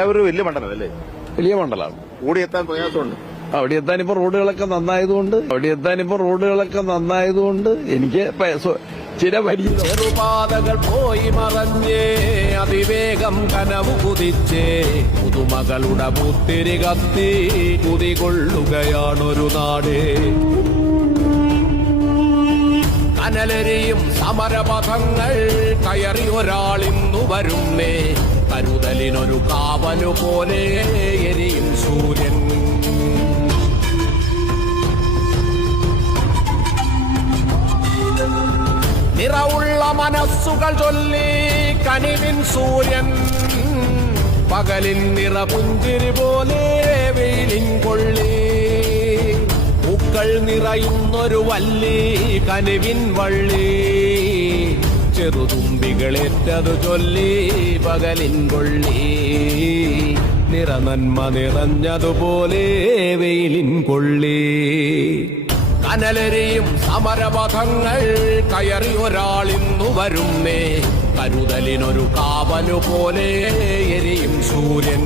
ഒരു വലിയ മണ്ഡലമല്ലേ? വലിയ മണ്ഡലമാണ്. ഓടിയെത്താൻ പ്രയാസമുണ്ട്. അവിടെ എത്താനിപ്പോ റോഡുകളൊക്കെ നന്നായതുകൊണ്ട് എനിക്ക് ചില വലിയ ചെറുപാതകൾ പോയി മറഞ്ഞേ അതിവേഗം കനവു കുതിച്ചേ പുതുമകളുടെ പുത്തിരി കത്തി കുതികൊള്ളുകയാണൊരു നാട്. കനലെരിയും സമരപഥങ്ങൾ കയറി ഒരാളിന്നു വരുന്നേ കരുതലിനൊരു കാവലു പോലെ എരിയും സൂര്യൻ. നിറവുള്ള മനസ്സുകൾ ചൊല്ലി കനിവിൻ സൂര്യൻ പകലിൻ നിറപുഞ്ചിരി പോലെ വെയിലിൻ കൊള്ളി. പൂക്കൾ നിറയുന്നൊരു വല്ലി കനിവിൻ വള്ളി ചെറുതുമ്പികളേറ്റതു ചൊല്ലി പകലിൻ കൊള്ളി. നിറനന്മ നിറഞ്ഞതുപോലെ വെയിലിൻ കൊള്ളി. കനലെരിയും സമരപഥങ്ങൾ കയറി ഒരാളിന്നു വരുന്നേ കരുതലിനൊരു കാവലു പോലെ എരിയും സൂര്യൻ.